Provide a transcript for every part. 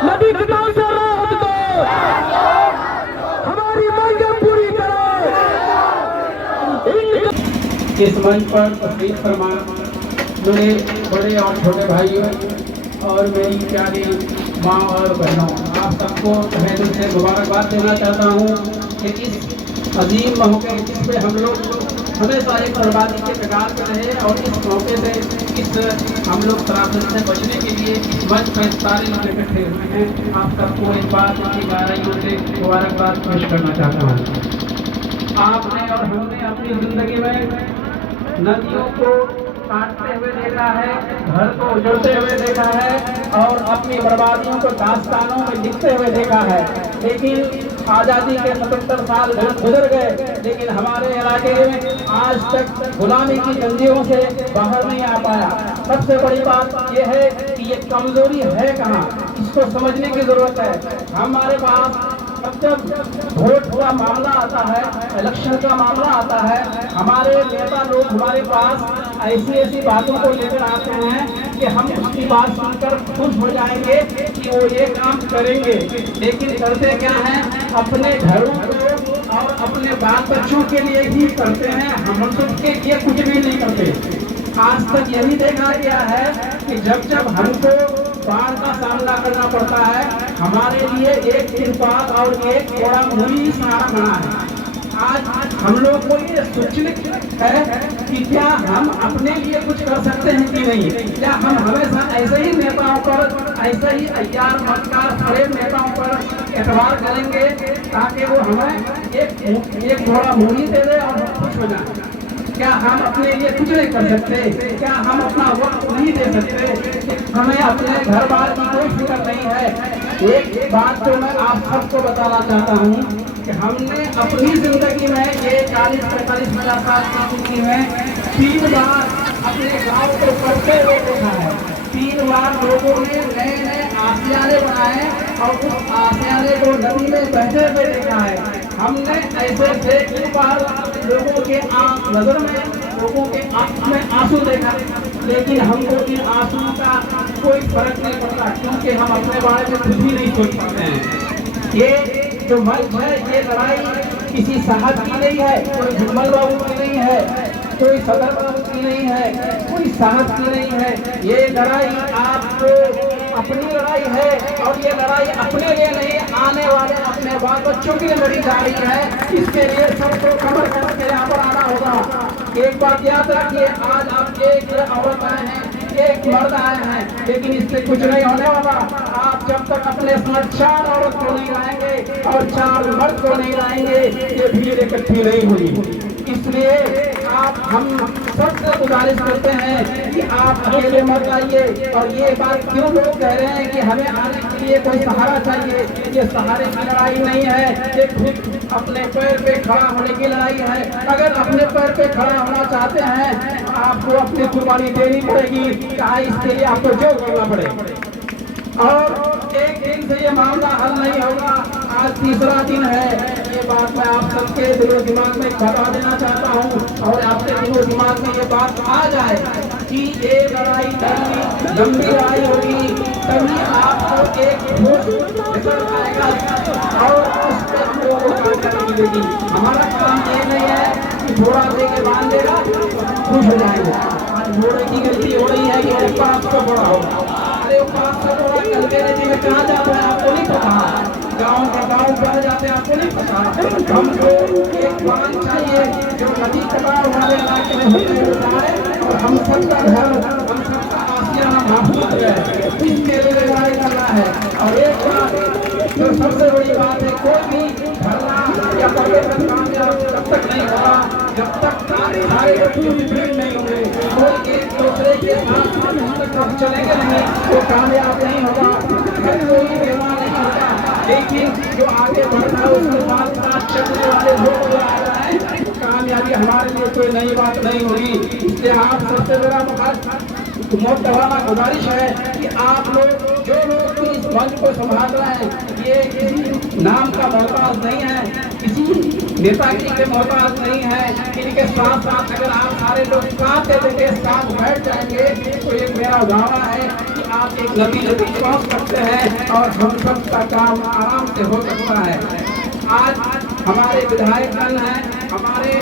नदी किनारे से राहत दो, हमारी मांगे पूरी करो। इस मंच पर तस्वीर फरमा मेरे बड़े और छोटे भाइयों और मेरी प्यारी माँ और बहनों, आप सबको तहे दिल से मुबारकबाद देना चाहता हूँ कि इस अजीम मौके पे हम लोग हमेशा एक बर्बादी के कगार पर रहे और इस मौके से इस हम लोग त्रासदी से बचने के लिए इस मंच पर सारे लोग इकट्ठे हुए हैं। आप सबको एक बार की गहराइयों से मुबारकबाद पेश करना चाहता हूँ। आपने और हमने अपनी जिंदगी में नदियों को काटते हुए देखा है, घर को उजड़ते हुए देखा है और अपनी बर्बादियों को दास्तानों में लिखते हुए देखा है। लेकिन आज़ादी के 77 साल गुजर गए, लेकिन हमारे इलाके में आज तक गुलामी की जंजीरों से बाहर नहीं आ पाया। सबसे बड़ी बात यह है कि ये कमजोरी है कहाँ, इसको समझने की जरूरत है। हमारे पास जब वोट का मामला आता है, इलेक्शन का मामला आता है, हमारे नेता लोग हमारे पास ऐसी बातों को लेकर आते हैं कि हम उसकी बात सुनकर खुश हो जाएंगे कि वो ये काम करेंगे, लेकिन करते क्या हैं, अपने घरों को और अपने बाल बच्चों के लिए ही करते हैं, हम सबके लिए कुछ भी नहीं करते। आज तक यही देखा गया है कि जब जब हमको बाढ़ का सामना करना पड़ता है, हमारे लिए एक तिरपाल और एक थोड़ा मुड़ी सहारा बना है। आज हम लोग को ये सोचने है कि क्या हम अपने लिए कुछ कर सकते हैं कि नहीं, क्या हम हमेशा ऐसे ही नेताओं पर, ऐसे ही अय्यार मक्कार खड़े नेताओं पर एतबार करेंगे ताकि वो हमें एक थोड़ा मुड़ी दे दे और हम खुश हो जाए। क्या हम अपने लिए कुछ नहीं कर सकते? क्या हम अपना वक्त नहीं दे सकते? हमें अपने घर बार की कोई फिक्र नहीं है। एक बात तो मैं आप सबको बताना चाहता हूँ कि हमने अपनी जिंदगी में ये 40-45-50 साल की जिंदगी में 3 बार अपने गाँव को करते हुए देखा है। 3 बार लोगों ने नए नए आशियाने बनाए और उस आशियाने को नदी में बहते हुए देखा है। हमने ऐसे 3 बार लोगों के नजर में, लोगों के आंख में आंसू देखा, लेकिन हमको इन आंसुओं का कोई फर्क नहीं पड़ता क्योंकि हम अपने बारे में कुछ भी नहीं सोच पाते हैं। ये जो मंच है, ये लड़ाई किसी साहब की नहीं है, कोई जुम्मल बाबू की नहीं है, कोई सदर बाबू की नहीं है, कोई साहब की नहीं है। ये लड़ाई आपको अपनी लड़ाई है और ये लड़ाई अपने लिए नहीं, आने वाले अपने बाल बच्चों के लिए लड़ी जा रही है। इसके लिए सबको कमर कमर के यहाँ पर आना होगा। एक बात याद रखिए, आज आप एक औरत आए हैं, एक मर्द आए हैं, लेकिन इससे कुछ नहीं होने वाला। आप जब तक अपने साथ 4 औरत को नहीं लाएंगे और 4 मर्द को नहीं लाएंगे, ये भीड़ इकट्ठी नहीं हुई। इसलिए हम सबसे गुजारिश करते हैं कि आप अकेले मत आइए। और ये बात क्यों लोग कह रहे हैं कि हमें आने के लिए कोई सहारा चाहिए, ये सहारे की लड़ाई नहीं है, ये खुद अपने पैर पे खड़ा होने की लड़ाई है। अगर अपने पैर पे खड़ा होना चाहते हैं, आपको अपनी कुर्बानी देनी पड़ेगी, चाहे इसके लिए आपको जो करना पड़े। और एक दिन से ये मामला हल नहीं होगा। आज 3रा दिन है। ये बात मैं आप सबके दिलो दिमाग में बता देना चाहता हूँ और आपके दिलो दिमाग में ये बात आ जाए कि ये लड़ाई लंबी लड़ाई होगी, तभी आपको एक निकल आएगा और उस पर लोगों को मिलेगी। हमारा काम ये नहीं है कि थोड़ा दे के बांध देगा खुश हो जाएंगे। आज घोड़े की गलती हो रही है कि 500 बड़ा होगा। अरे 500 बड़ा कल के नदी में कहाँ जाता है आपको नहीं पता, गाँव का गाँव बढ़ जाते हैं आपको नहीं पता। हमको एक बांध चाहिए जो नदी कटाव वाले इलाके में होते हुए जाए और हम सबका घर, हम सबका आशियाना महफूज है। इसके लिए लड़ाई करना है। और एक बात जो सबसे बड़ी बात है, कोई भी धरना या प्रदर्शन कामयाब जब तक नहीं होगा, जब तक सारे भीड़ नहीं होंगे, कोई एक दूसरे के साथ चलेंगे नहीं, वो कामयाब नहीं होगा। कोई बेवा नहीं होगा, लेकिन जो आगे बढ़ता है उसके साथ साथ चलने वाले लोग कामयाबी हमारे लिए कोई नई बात नहीं होगी। इसलिए आप सबसे बड़ा मोहतरमा गुजारिश है कि आप लोग जो लोग इस मंच को संभाल रहे हैं, ये किसी नाम का मोहताज नहीं है, किसी नेतागिरी के मोहताज नहीं है। इनके साथ साथ अगर आप सारे लोग साथ दे देंगे, साथ बैठ जाएंगे, तो ये मेरा दावा है कि आप एक नबी पहुंच सकते हैं और हम सबका काम आराम से हो सकता है। आज हमारे विधायकगण हैं, हमारे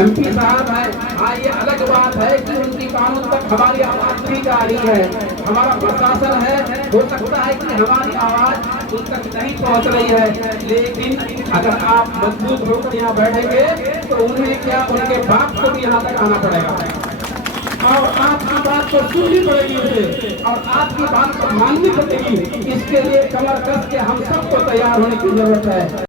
MP साहब हैं, हाँ ये अलग बात है कि उनकी कानून तक हमारी आवाज नहीं जा रही है। हमारा प्रशासन है, हो सकता है कि हमारी आवाज उन तक नहीं पहुंच रही है, लेकिन अगर आप मजबूत होकर यहाँ बैठेंगे तो उन्हें क्या, उनके बाप को भी यहाँ तक आना पड़ेगा और आपकी बात को सुननी पड़ेगी उसे, और आपकी बात को माननी पड़ेगी। इसके लिए कमर कस के हम सबको तैयार होने की जरूरत है।